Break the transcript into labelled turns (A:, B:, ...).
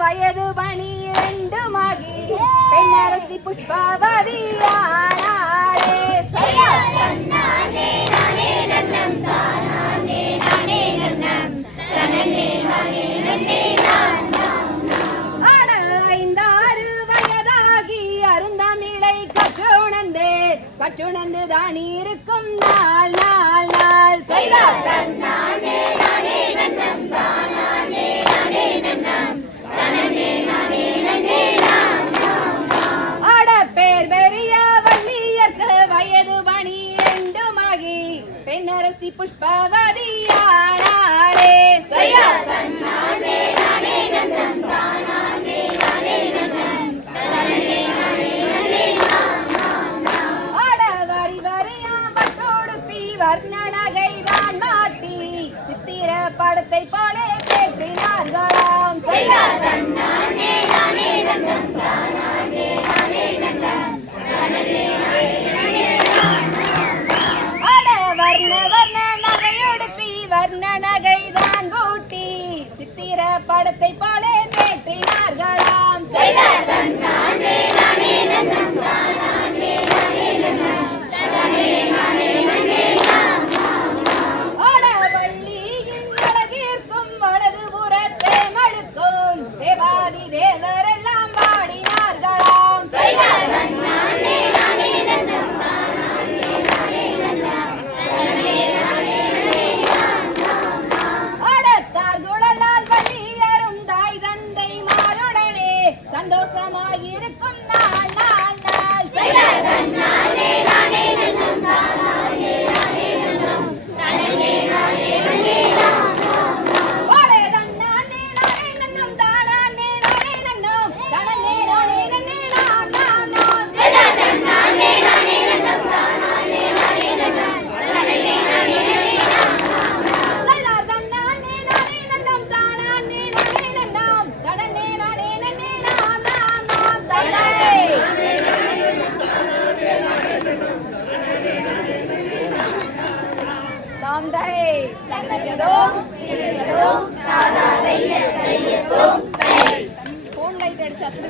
A: வயது பணி பெரிய வள்ளியர்க்கு பெண்ணரசி புஷ்பவதி கற்றுணர்ந்து தான் இருக்கும் நாள் நாள். நாள் செய்தார் ஆட பேர் பெரிய வள்ளியர்க்கு வயது பனிரெண்டுமாகி பெண்ணரசி புஷ்பவதி செய்ய பட்டோடுப்பி மாட்டி சித்திர படத்தை போலே கேட்டினார்களாம் செய்தார் ஆட சித்திர படத்தை போலே கேட்டினார்களாம் செய்தார் சந்தோஷமாயிருக்கும் தந்தை தை தங்கதோம் திருதோம் தாதா தைய தையத்தோம் தை ஃபோன் லைட் அடிச்சு அப்படி